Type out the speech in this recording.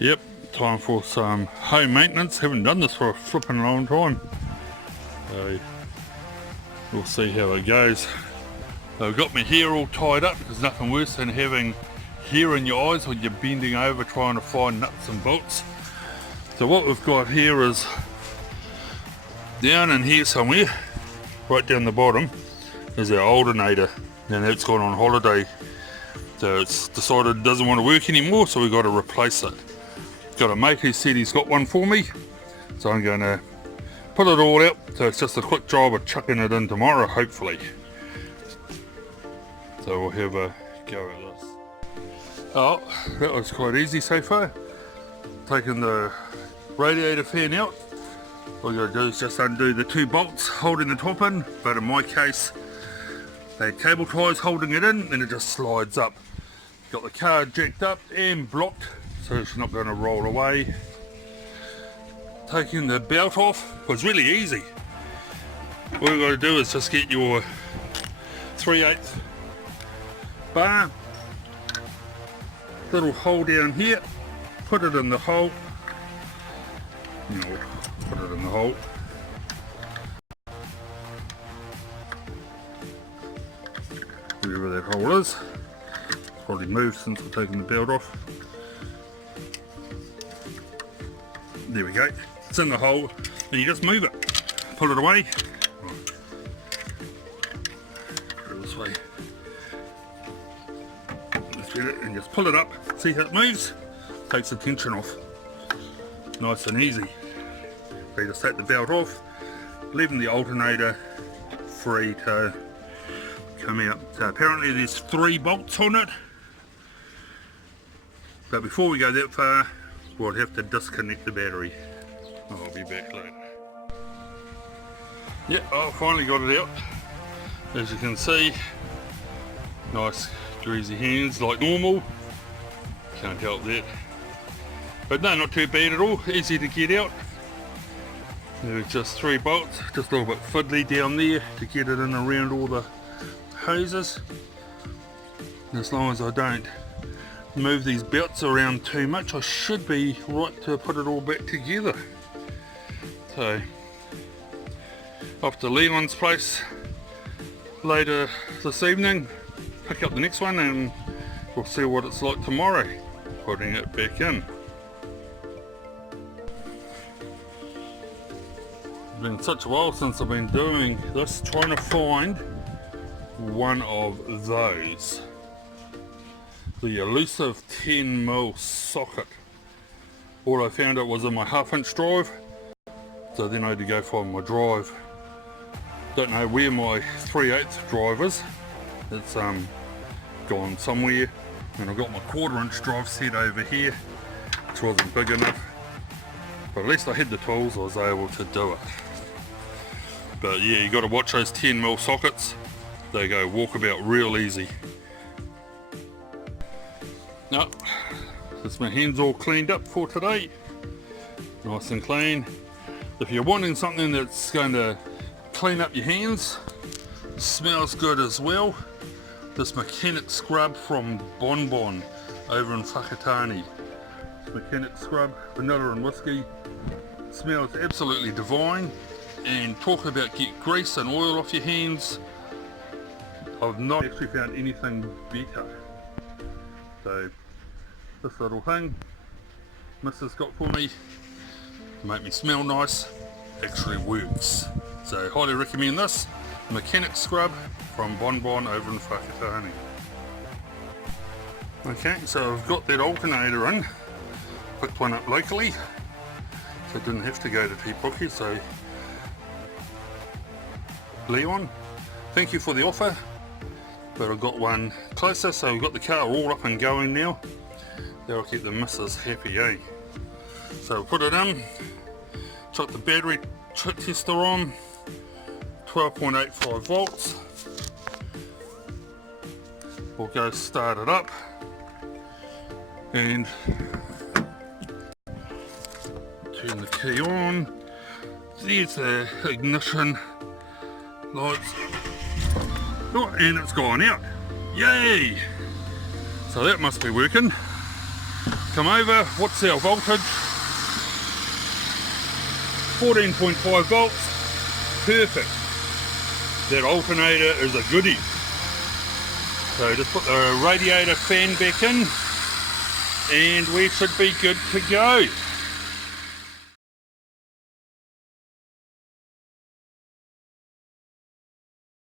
Yep, time for some home maintenance. Haven't done this for a flipping long time. So we'll see how it goes. I've got my hair all tied up because nothing worse than having hair in your eyes when you're bending over trying to find nuts and bolts. So what we've got here is down in here somewhere, right down the bottom, is our alternator, and it's gone on holiday. So it's decided it doesn't want to work anymore, so we've got to replace it. Got a mate who said he's got one for me, so I'm going to put it all out. So it's just a quick job of chucking it in tomorrow, hopefully. So we'll have a go at this. Oh, that was quite easy so far. Taking the radiator fan out. All you got to do is just undo the two bolts holding the top in, but in my case they had cable ties holding it in, and it just slides up. Got the car jacked up and blocked, so it's not going to roll away. Taking the belt off was really easy. All you got to do is just get your 3/8 bar, little hole down here, put it in the hole. No, put it in the hole. Wherever that hole is. It's probably moved since I've taken the belt off. There we go. It's in the hole, and you just move it. Pull it away. Put it this way. Let's get it and just pull it up. See how it moves? Takes the tension off. Nice and easy. So you just take the belt off, leaving the alternator free to come out. So apparently there's 3 bolts on it. But before we go that far, we'll have to disconnect the battery. I'll be back later. Yeah, I finally got it out. As you can see, nice greasy hands like normal. Can't help that. But no, not too bad at all. Easy to get out. There's just 3 bolts, just a little bit fiddly down there to get it in around all the hoses. And as long as I don't move these belts around too much, I should be right to put it all back together. So off to Leland's place later this evening, pick up the next one, and we'll see what it's like tomorrow putting it back in. It's been such a while since I've been doing this, trying to find one of those. The elusive 10mm socket. All I found out was in my 1/2" drive, so then I had to go find my drive. Don't know where my 3/8 drive is. It's gone somewhere, and I've got my 1/4" drive set over here, which wasn't big enough. But at least I had the tools, I was able to do it. But yeah, you got to watch those 10mm sockets. They go walkabout real easy. No, that's my hands all cleaned up for today. Nice and clean. If you're wanting something that's going to clean up your hands, smells good as well, this mechanic scrub from Bon Bon over in Whakatane. Mechanic scrub, vanilla and whiskey. Smells absolutely divine. And talk about get grease and oil off your hands. I've not actually found anything better. So this little thing Mrs. got for me to make me smell nice actually works. So highly recommend this mechanic scrub from Bon Bon over in Whakatane. Okay, so I've got that alternator in. Picked one up locally, so I didn't have to go to Te Puke. So Leon, thank you for the offer, but I've got one closer, so we've got the car all up and going now. That'll keep the missus happy, eh? So we'll put it in, chuck the battery tester on, 12.85 volts. We'll go start it up, and turn the key on. There's the ignition lights. Oh, and it's gone out. Yay! So that must be working. come over. What's our voltage? 14.5 volts. Perfect. That alternator is a goodie. So just put the radiator fan back in and we should be good to go.